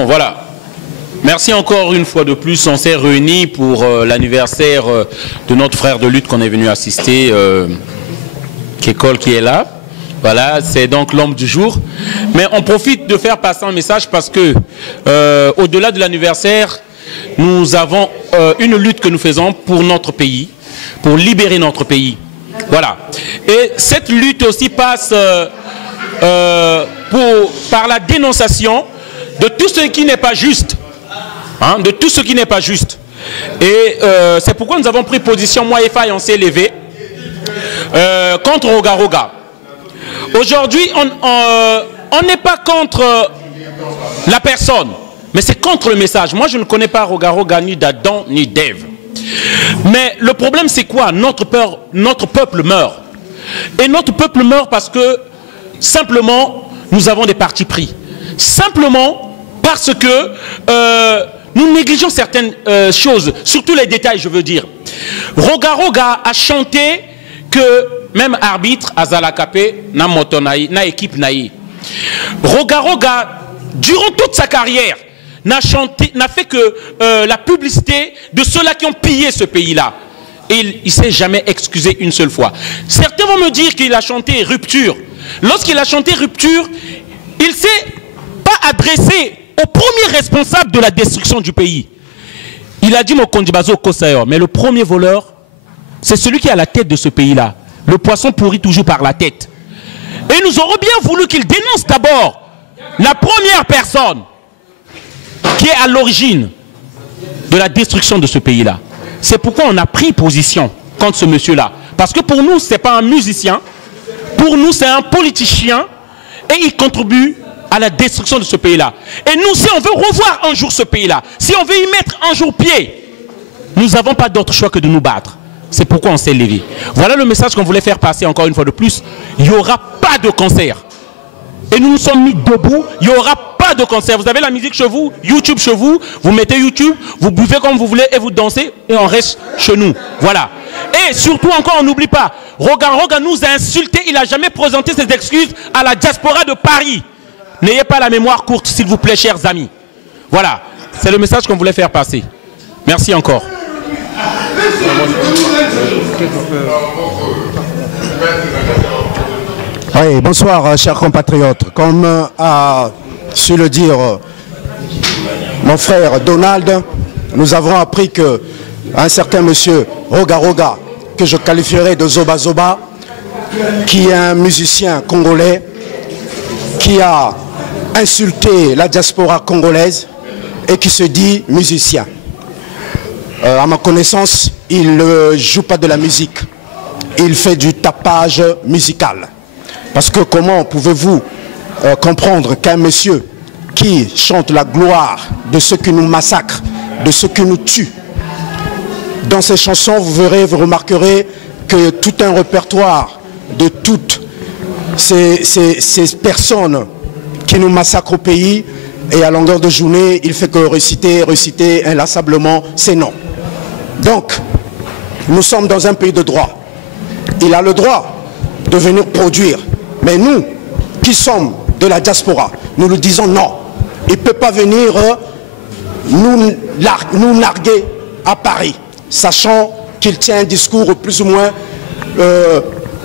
Bon, voilà. Merci encore une fois de plus. On s'est réunis pour l'anniversaire de notre frère de lutte qu'on est venu assister, Kekol, qui est là. Voilà, c'est donc l'homme du jour. Mais on profite de faire passer un message parce que, au-delà de l'anniversaire, nous avons une lutte que nous faisons pour notre pays, pour libérer notre pays. Voilà. Et cette lutte aussi passe par la dénonciation de tout ce qui n'est pas juste. Hein, de tout ce qui n'est pas juste. Et c'est pourquoi nous avons pris position, moi et Faye, on s'est levé contre Roga Roga. Aujourd'hui, on n'est pas contre la personne, mais c'est contre le message. Moi, je ne connais pas Roga Roga, ni d'Adam, ni d'Ève. Mais le problème, c'est quoi? Notre peuple meurt. Et notre peuple meurt parce que, simplement, nous avons des partis pris. Simplement parce que nous négligeons certaines choses, surtout les détails, je veux dire. Roga Roga a chanté que même arbitre, Azalakapé, na motonaï, na équipe naï. Roga Roga, durant toute sa carrière, n'a fait que la publicité de ceux-là qui ont pillé ce pays-là. Et il ne s'est jamais excusé une seule fois. Certains vont me dire qu'il a chanté Rupture. Lorsqu'il a chanté Rupture, il ne s'est pas adressé au premier responsable de la destruction du pays. Il a dit Mokondibazo Kosayor, mais le premier voleur, c'est celui qui est à la tête de ce pays-là. Le poisson pourrit toujours par la tête. Et nous aurons bien voulu qu'il dénonce d'abord la première personne qui est à l'origine de la destruction de ce pays-là. C'est pourquoi on a pris position contre ce monsieur-là. Parce que pour nous, ce n'est pas un musicien. Pour nous, c'est un politicien. Et il contribue à la destruction de ce pays-là. Et nous, si on veut revoir un jour ce pays-là, si on veut y mettre un jour pied, nous n'avons pas d'autre choix que de nous battre. C'est pourquoi on s'est levé. Voilà le message qu'on voulait faire passer encore une fois de plus. Il n'y aura pas de concert. Et nous nous sommes mis debout. Il n'y aura pas de concert. Vous avez la musique chez vous, YouTube chez vous. Vous mettez YouTube, vous buvez comme vous voulez et vous dansez. Et on reste chez nous. Voilà. Et surtout encore, on n'oublie pas. Roga Roga nous a insultés. Il n'a jamais présenté ses excuses à la diaspora de Paris. N'ayez pas la mémoire courte, s'il vous plaît, chers amis. Voilà. C'est le message qu'on voulait faire passer. Merci encore. Oui, bonsoir, chers compatriotes. Comme a su le dire mon frère Donald, nous avons appris que un certain monsieur Roga Roga, que je qualifierais de Zoba Zoba, qui est un musicien congolais, qui a insulté la diaspora congolaise et qui se dit musicien. À ma connaissance, il ne joue pas de la musique. Il fait du tapage musical. Parce que comment pouvez-vous comprendre qu'un monsieur qui chante la gloire de ceux qui nous massacrent, de ceux qui nous tuent, dans ses chansons, vous remarquerez que tout un répertoire de toutes ces personnes qui nous massacrent au pays, et à longueur de journée, il fait que réciter inlassablement ses noms. Donc, nous sommes dans un pays de droit. Il a le droit de venir produire. Mais nous, qui sommes de la diaspora, nous lui disons non. Il ne peut pas venir nous narguer à Paris, sachant qu'il tient un discours plus ou moins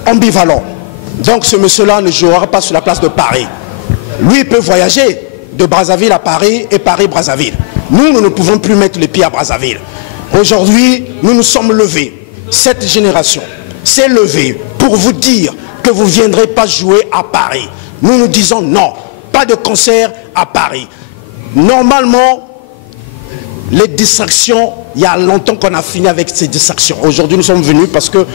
ambivalent. Donc ce monsieur-là ne jouera pas sur la place de Paris. Lui, il peut voyager de Brazzaville à Paris et Paris-Brazzaville. Nous, nous ne pouvons plus mettre les pieds à Brazzaville. Aujourd'hui, nous nous sommes levés. Cette génération s'est levée pour vous dire que vous ne viendrez pas jouer à Paris. Nous nous disons non, pas de concert à Paris. Normalement, les distractions, il y a longtemps qu'on a fini avec ces distractions. Aujourd'hui, nous sommes venus parce que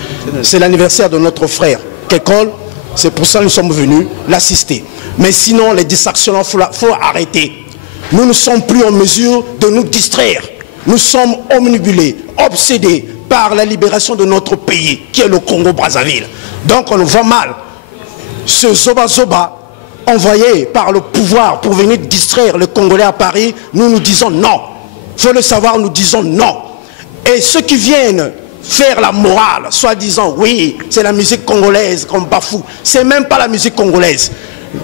c'est l'anniversaire de notre frère Kekol. C'est pour ça que nous sommes venus l'assister. Mais sinon, les distractions, il faut arrêter. Nous ne sommes plus en mesure de nous distraire. Nous sommes omnibulés, obsédés par la libération de notre pays, qui est le Congo-Brazzaville. Donc on nous voit mal. Ce Zoba Zoba, envoyé par le pouvoir pour venir distraire les Congolais à Paris, nous disons non. Il faut le savoir, nous disons non. Et ceux qui viennent faire la morale, soi-disant, oui, c'est la musique congolaise qu'on bafoue. C'est même pas la musique congolaise.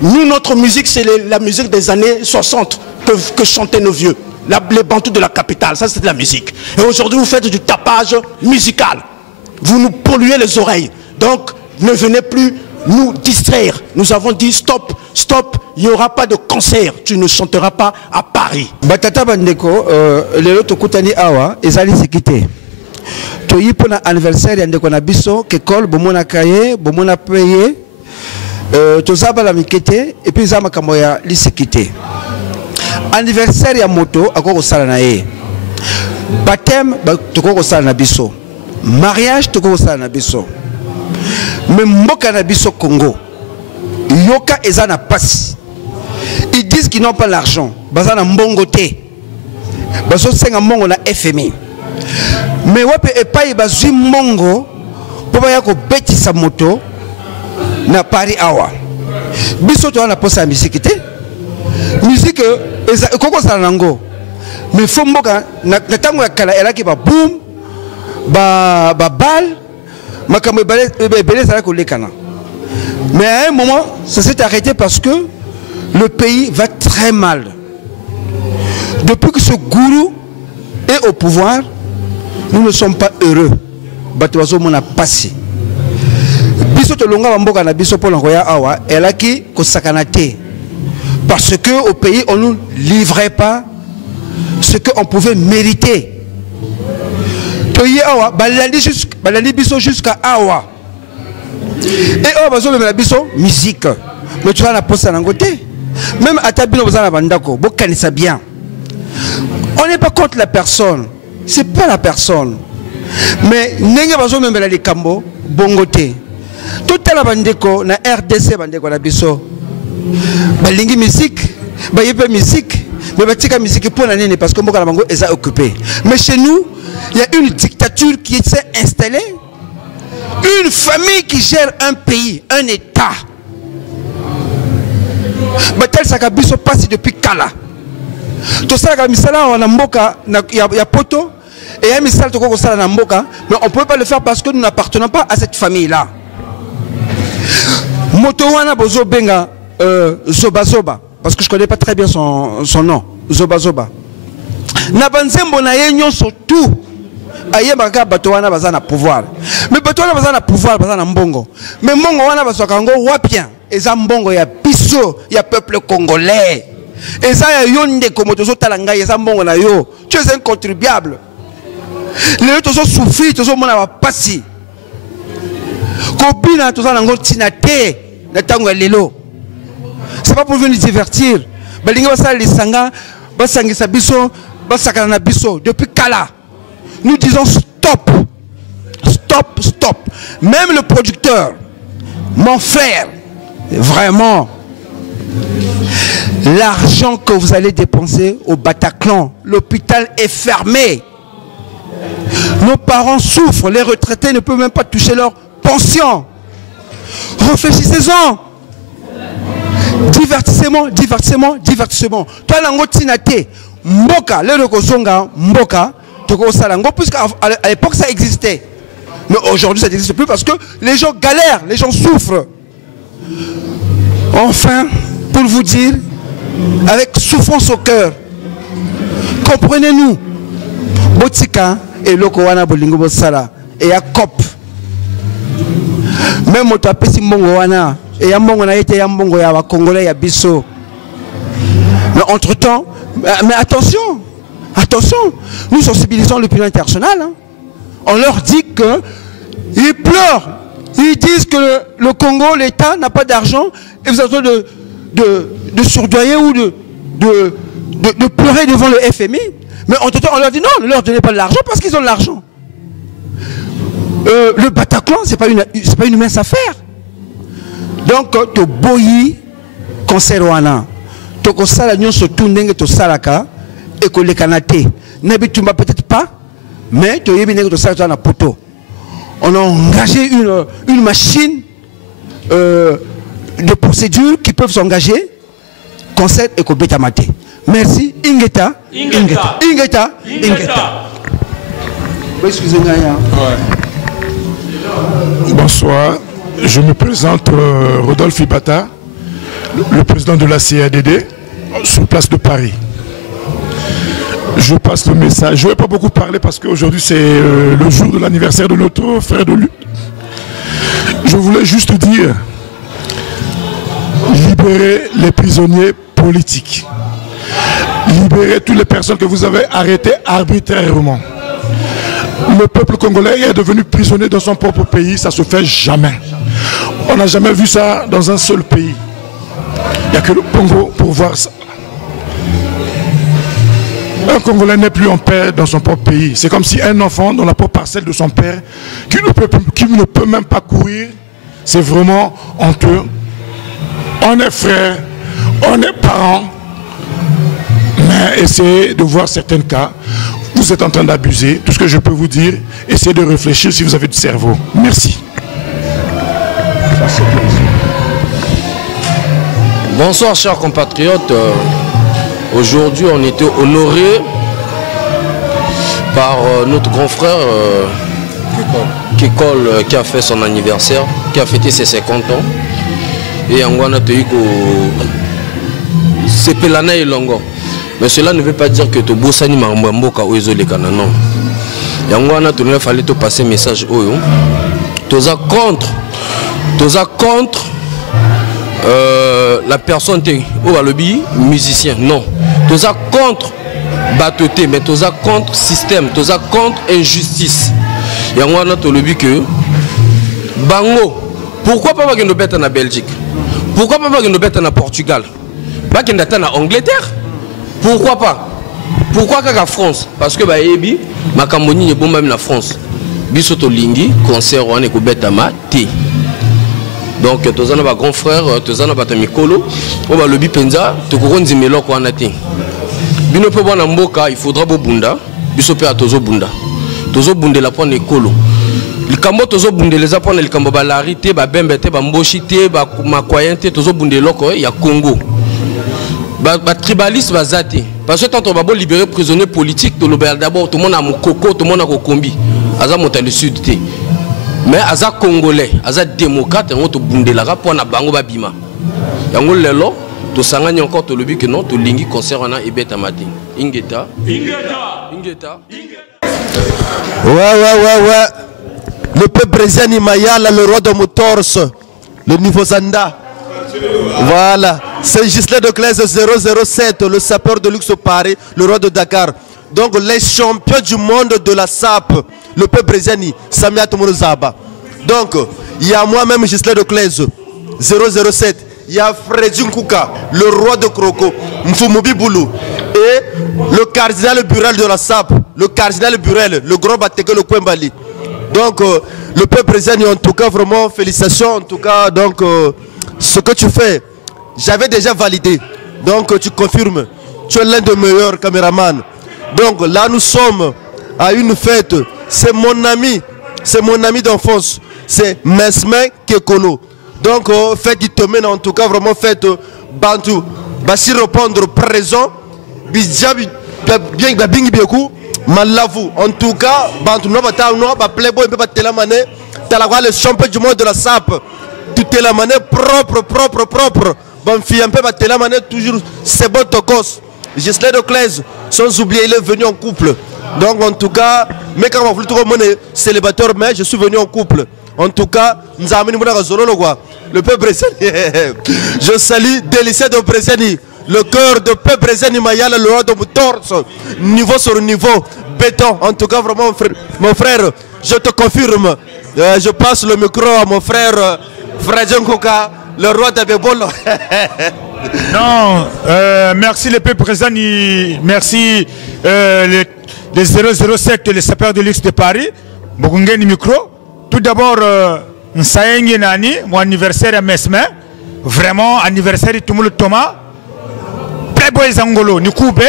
Nous, notre musique, c'est la musique des années 60, que chantaient nos vieux. Les bantous de la capitale, ça c'était la musique. Et aujourd'hui, vous faites du tapage musical. Vous nous polluez les oreilles. Donc, ne venez plus nous distraire. Nous avons dit stop, stop, il n'y aura pas de concert. Tu ne chanteras pas à Paris. Batata Bandeko, le Tokutani Awa, Ezali Sekite. Toyi pour l'anniversaire, Yandeko Nabiso, Kekol, Bomona Kaye, Bomona Paye, Tozaba la Mikete, et puis Zama Kamoya, Lisekite. Anniversaire ya moto, Akoko Salanae. Baptême, Tokoko Salanabiso. Mariage, Tokoko Salanabiso. Mais Mboka Nabiso Congo, Yoka Ezana passe. Ils disent qu'ils n'ont pas l'argent. Bazana Mbongote. Bazo Senga Mongo na FMI. Mais wape epai bazui Mongo, Poba Yako Beti sa moto, na Paris Awa. Biso to na posa musique te. Musique, Koko Salanango. Mais faut Mboka, na tango ya kala elaki ba boom, ba bal. Mais à un moment, ça s'est arrêté parce que le pays va très mal. Depuis que ce gourou est au pouvoir, nous ne sommes pas heureux. Batoazo mona passé. Biso to longa mboka na biso pour l'envoyer awa, elle a qui kosakanate. Parce que au pays on nous livrait pas ce qu'on pouvait mériter. Awa, balandi biso jusqu'à Awa. Et Awa bazo même la biso musique. Mais tu vas la poste à côté. Même à Tabino bazana bandako, bokanisa bien. On n'est pas contre la personne. C'est pas la personne. Mais nenge bazo même la likambo bongote. Tout à la bandeko na RDC bandeko na biso. Balingi musique, bayepe musique, mais batika musique pour l'année parce que mboka na bango est occupé. Mais chez nous il y a une dictature qui s'est installée, une famille qui gère un pays, un État. Batel Sakabiso passe depuis Kala. Tout ça, on a mboka, il y a poto, et il y a misal toko sala na mboka, mais on ne peut pas le faire parce que nous n'appartenons pas à cette famille-là. Motowana bozo benga Zoba Zoba, parce que je ne connais pas très bien son nom, Zoba Zoba. Nabanzembo na yenyon surtout. Ayebaka bato wana bazana pouvoir. Mais bato wana bazana pouvoir, bazana mbongo. Mais mbongo wana basokango wapien. Eza mbongo ya biso, ya peuple congolais. Eza ya yonde komotozo talanga, eza mbongo na yo. Tu es un contribuable. Les autres sont souffrir, tous sont mona pasi. Kobina tous en tinate, na tango lelo. C'est pas pour venir divertir. Balinga basala lisanga, basangisa biso, basakana na biso depuis Kala. Nous disons stop, stop, stop. Même le producteur, mon frère, vraiment, l'argent que vous allez dépenser au Bataclan, l'hôpital est fermé. Nos parents souffrent, les retraités ne peuvent même pas toucher leur pension. Réfléchissez-en. Divertissement, divertissement, divertissement. Toi, l'angotinate, mboka, le rekozonga, mboka. Puisqu'à l'époque ça existait, mais aujourd'hui ça n'existe plus parce que les gens galèrent, les gens souffrent. Enfin, pour vous dire, avec souffrance au cœur, comprenez-nous, Botika et Lokowana Bolingo Bosala et à COP, même au tapesi Mongowana et à Mongona été à Mongo ya Congolais ya Bisso. Mais entre-temps, mais attention. Attention, nous sensibilisons l'opinion internationale. Hein. On leur dit qu'ils pleurent. Ils disent que le Congo, l'État n'a pas d'argent et vous êtes en train de surdoyer ou de pleurer devant le FMI. Mais entre-temps, on leur dit non, ne leur donnez pas de l'argent parce qu'ils ont de l'argent. Le Bataclan, ce n'est pas une mince affaire. Donc, to boyi konserwana. To kosala nyon sotu ndenge to salaka. Et que les Canadiens n'habitent peut-être pas, mais on a engagé une machine de procédures qui peuvent s'engager, concert et Kobetamate. Merci, Ingeta. Ingeta. Excusez-moi. Bonsoir, je me présente Rodolphe Ibata, le président de la CADD, sur place de Paris. Je passe le message. Je ne vais pas beaucoup parler parce qu'aujourd'hui c'est le jour de l'anniversaire de notre frère de lutte. Je voulais juste dire, libérez les prisonniers politiques. Libérez toutes les personnes que vous avez arrêtées arbitrairement. Le peuple congolais est devenu prisonnier dans son propre pays, ça ne se fait jamais. On n'a jamais vu ça dans un seul pays. Il n'y a que le Congo pour voir ça. Un Congolais n'est plus en paix dans son propre pays. C'est comme si un enfant dans la propre parcelle de son père, qui ne peut même pas courir, c'est vraiment honteux. On est frères, on est parents, mais essayez de voir certains cas. Vous êtes en train d'abuser. Tout ce que je peux vous dire, essayez de réfléchir si vous avez du cerveau. Merci. Bonsoir chers compatriotes. Aujourd'hui on était honoré par notre grand frère Kekol qui a fait son anniversaire, qui a fêté ses 50 ans. Et Angwana Toiko c'est Pelana et Longo. Mais cela ne veut pas dire que tu bossani Mamboka ou Ezolekana, non. Angwana il fallait te passer message oyo. Toza contre la personne ou le musicien, non. Toza contre batoté, mais toza contre système, toza contre injustice. Et on a tout le but que Bango, pourquoi pas nous bêter en Belgique? Pourquoi pas nous bêter en Portugal? Pas qu'on attend en Angleterre? Pourquoi pas? Pourquoi qu'à France? Parce que bah ebi ma Cameroun est bon même la France. Bisoto lingi concert on est ko bêta ma té. Donc tous en grand frère, tous en bata mikolo, on va le bipenza, to ko nzi melo ko anati. Bino pe bwana mboka, il faudra bo bunda, biso pe atozo bunda. Tozo bunde la pone ekolo. Likambo tozo bunde les apone likambo ba larité, ba bembete, ba mboshité, ba makoyente, tozo bunde loko ya Congo. Ba tribaliste ba zate. Parce que tant on va bo libérer prisonniers politiques, to l'obel d'abord tout le monde a mokoko, tout le monde a kokombi. Aza monta le sud té. Mais aza congolais, aza démocrate, on to bunde la rap na bango ba bima. Yango lelo to sangani encore to lobi que non to lingi concert na ebeta mati. Ingeta. Ouais. Le peuple brésilien Mayala, le roi de Motors, le niveau Zanda. Voilà, c'est Gislain de Claise 007, le sapeur de luxe Paris, le roi de Dakar. Donc les champions du monde de la SAP, le peuple brésilien, Samia Tomouzaba. Donc, il y a moi-même Gislain de Claise 007. Il y a Freddy Nkouka, le roi de Kroko, Mfumubi Boulou, et le cardinal Burel de la SAP, le cardinal Burel, le grand Bateke, le Kwembali. Donc, le peuple brésilien, en tout cas, vraiment, félicitations. En tout cas, donc, ce que tu fais, j'avais déjà validé. Donc, tu confirmes, tu es l'un des meilleurs caméramans. Donc, là, nous sommes à une fête. C'est mon ami d'enfance. C'est Mesme Kekolo. Donc, fête du Tomène, en tout cas, vraiment fête Bantu. Basi répondre présent. Bijabi, bien, bien, Malavu. En tout cas, Bantu, non, Playboy, le champion du monde de la SAP. Tout est la manée propre. Bon, fille, un peu, la manée toujours, c'est bon, Tokos. Gislain de Claise, sans oublier, il est venu en couple. Donc, en tout cas, mais quand on voulait trop monnaie, célibataire, mais je suis venu en couple. En tout cas, nous avons amené le peuple brésilien. Je salue Délicé de Brésil, le cœur de peuple brésilien, Mayala, le roi de Moutorse, niveau sur niveau, béton. En tout cas, vraiment, mon frère, je te confirme. Je passe le micro à mon frère Freddy Nkouka, le roi de Bébolo. Non, merci le peuple présent, merci les 007, les sapeurs de luxe de Paris. Bokungeni micro. Tout d'abord, Nsayengi Nani, mon anniversaire à Mesme. Vraiment, anniversaire de tout le Thomas. Playboy Zangolo, Nikoube.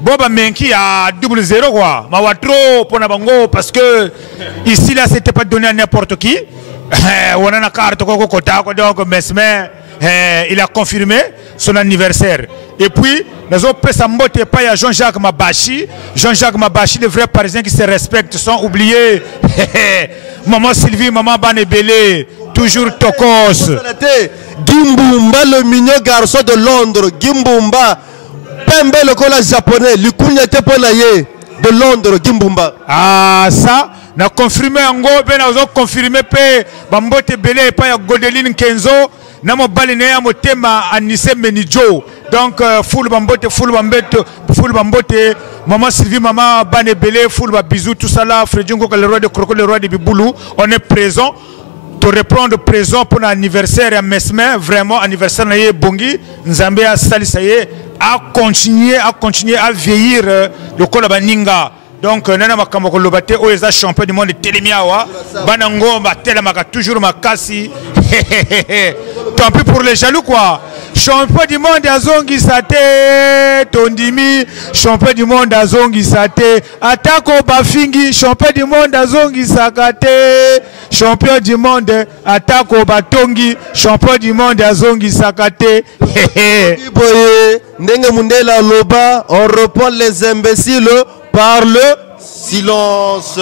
Boba Menki à 0-0 quoi. Ma trop pour Nabango parce que ici là c'était pas donné à n'importe qui. On a une carte donc Mesme il a confirmé son anniversaire. Et puis nous avons fait sa mbote pas à Jean-Jacques Mabachi. Jean-Jacques Mabachi, les vrais Parisiens qui se respectent sans oublier maman Sylvie, maman Banebele, toujours Tokos. Gimbumba, le mignon garçon de Londres. Gimbumba. pembe le cola japonais, likunya te pona ye de Londres, Gimbumba. Ah, ça, na confirmé yango, ben na confirmé pe bambote belé pa ya Godeline Kenzo, na mo baline ya motema Anise Menijo. Donc full bambote, maman Sylvie, maman Bane belé, full ba bisous tout ça là, Fredjungo le roi de Kroko, le roi de Biboulou, on est présent. Te reprendre présent pour l'anniversaire à Mesmer, vraiment anniversaire na Bongi, Nzambe a salisaye à continuer à vieillir le Kolabaninga. Donc nana makambo ko lobate o eza champion du monde telemiawa banango batela maka toujours makasi. Tant pis pour les jaloux quoi. Champion du monde azongi sate tondimi, champion du monde azongi sate atako bafingi, champion du monde azongi sakate, champion du monde atako batongi, champion du monde azongi sakate. Ndenge Mundela Loba, on reprend les imbéciles par le silence.